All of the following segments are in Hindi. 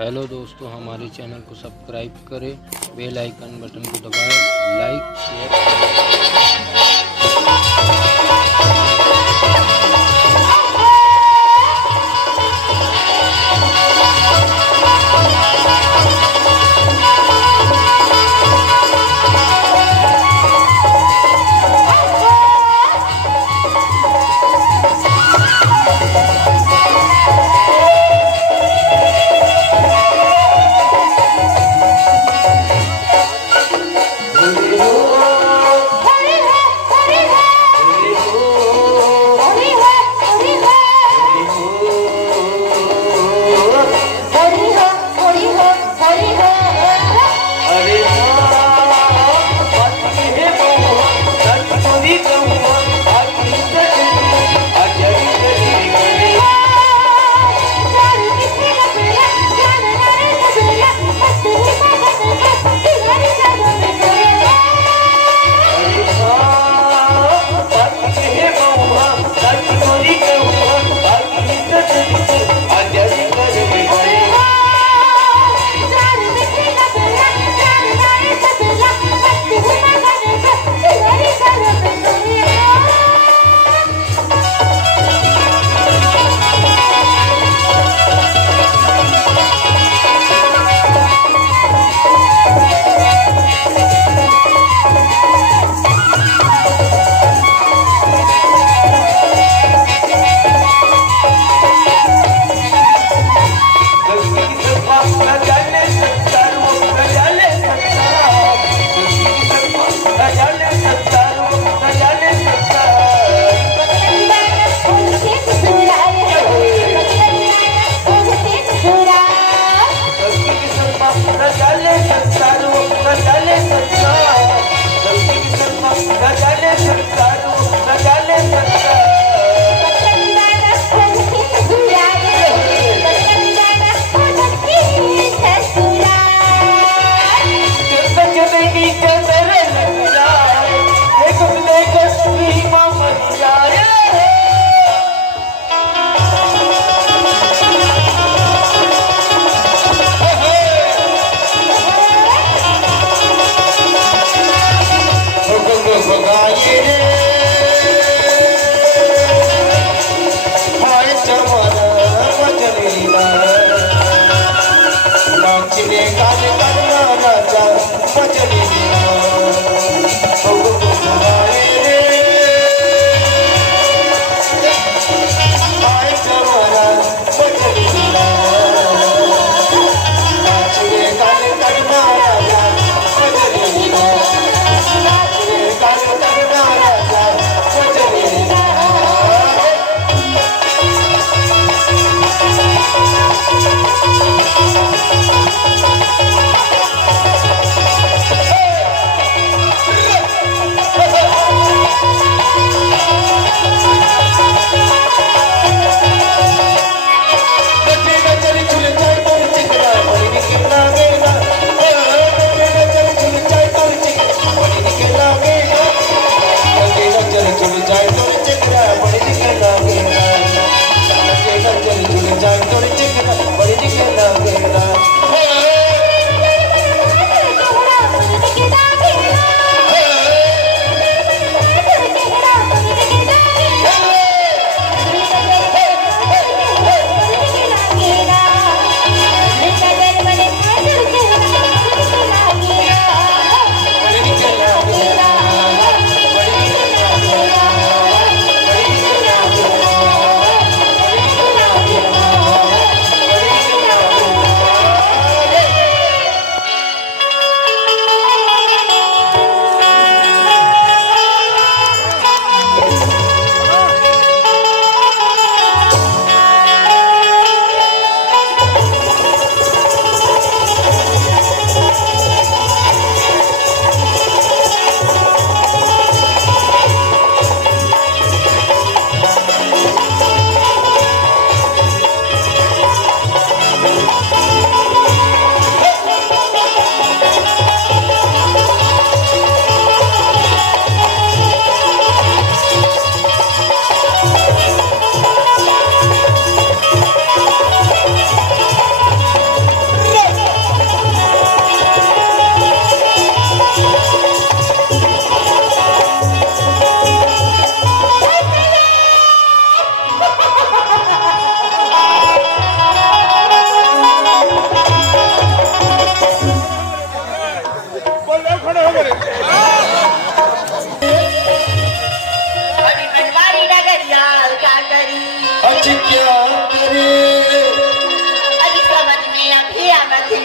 हेलो दोस्तों, हमारे चैनल को सब्सक्राइब करें, बेल आइकन बटन को दबाएं, लाइक शेयर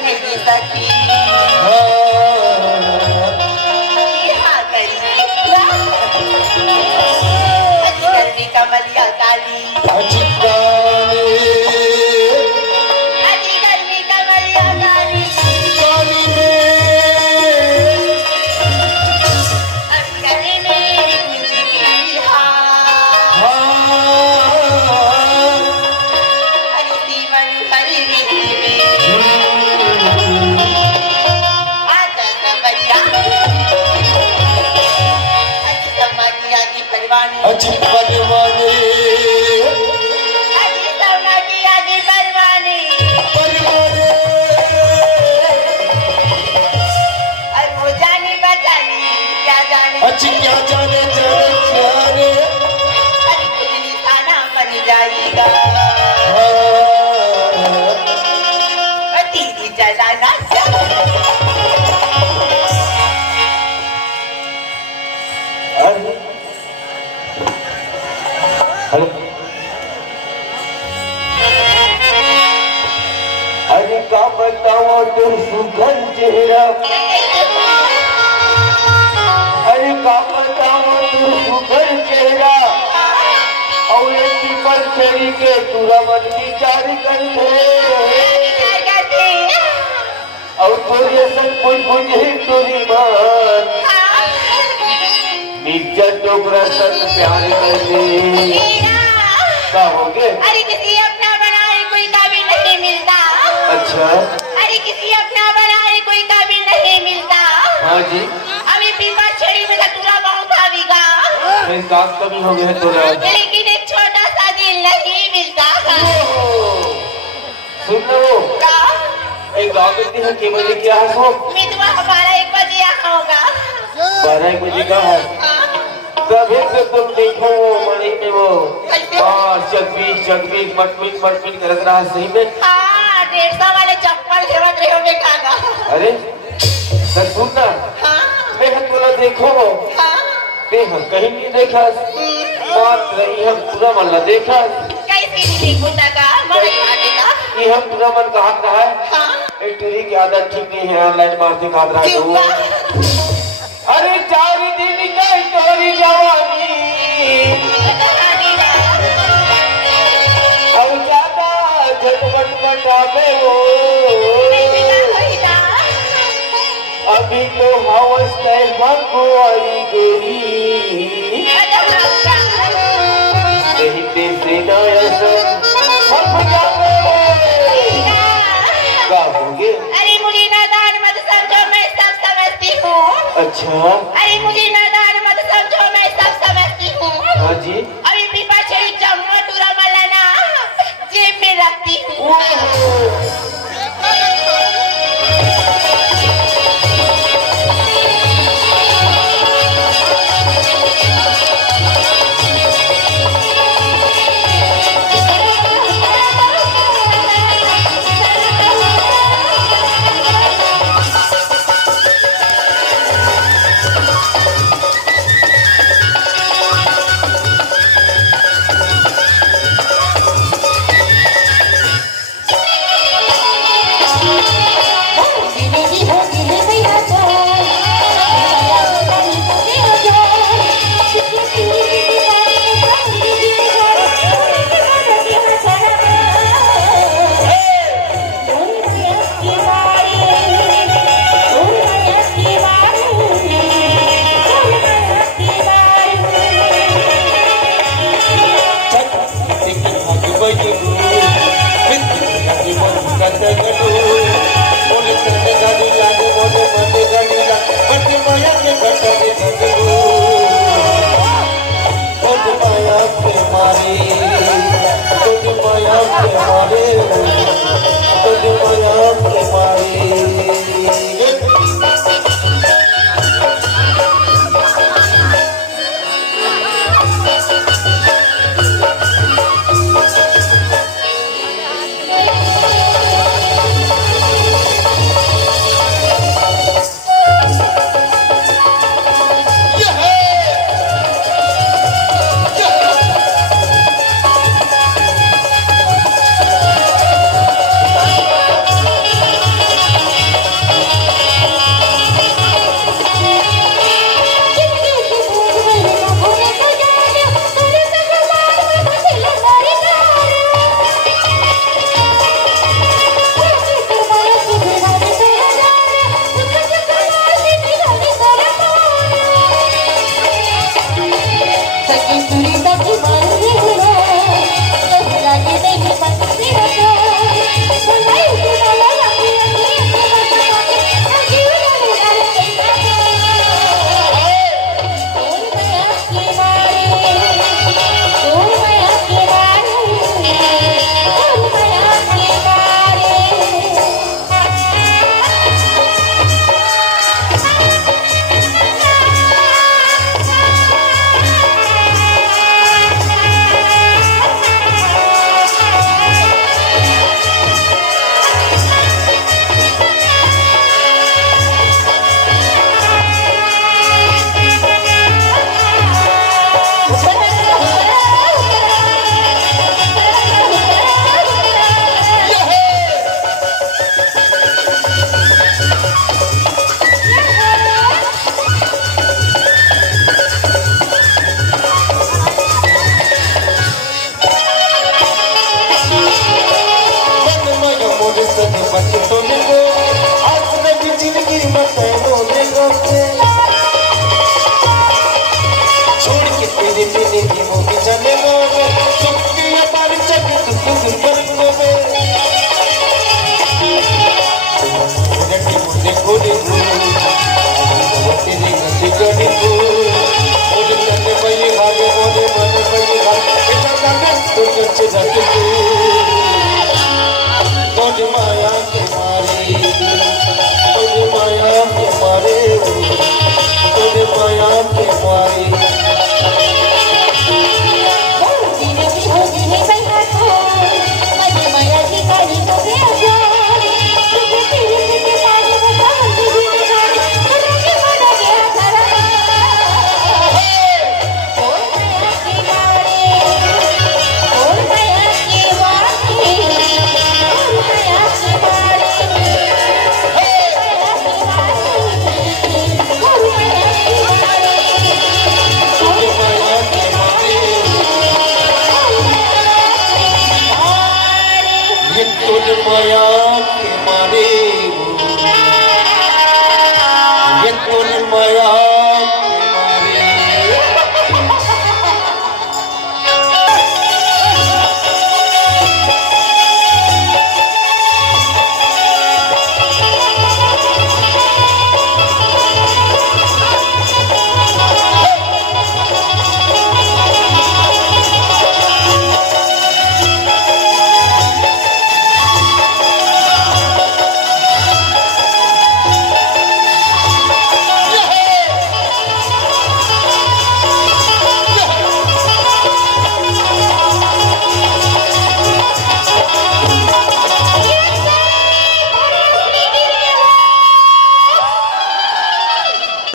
मेरी सखी यहाँ गर्मी कमलिया काली अजी परवाने अजी सौना की अजी परवाने परवाने अरे वो जाने बचाने क्या जाने अजी क्या जाने जाने अरे खुद निशाना बन जाएगा दीदी जलाना अरे का बताओ तुम सुखल चेहरा अरे का बताओ तुम सुखल चेहरा और एक पर छेड़ी के तुरा मन विचार कर और तोरे संग कोई बुझे तोरी मान नित्य टोकरा संग प्यार कर ले का होगे अरे किसी अपना बनाए कोई काबिल नहीं मिलता अच्छा अरे किसी अपना बनाए कोई काबिल नहीं मिलता हाँ जी अभी पीपा छड़ी में तुरा बहुत आवेगा मैं काम कमी हो गया तोरा लेकिन एक छोटा सा दिल नहीं मिलता सुन लो का एक गाँव करती है के बजे क्या है सो मितवा हमारा 1 बजे यहाँ होगा 12 बजे का है कभी तो तुम देखो वो मणि में वो जगबीक मटमिट करत रहा सही में हाँ 150 वाले चप्पल सेवत रहे होंगे कागा अरे सर सुन ना हाँ मैं तुला देखो हाँ ते हम कहीं नहीं देखा बात रही हम पूरा मन ला देखा कैसी नहीं देखूंगा का मरे काटे का ये हम पूरा मन कहा रहा है हाँ एक टूरी की आदत ठीक नहीं है ऑनलाइन मारते खात रहा क्यों है का अरे 4 दिन गई तोरी जवानी अब ज्यादा झटपट मचावे वो अभी तो हवस तय मंगवाई गई कहते से नयसन हम जावे का होगे अरे मुझे नादान मत समझो मैं सब समझती हूँ अच्छा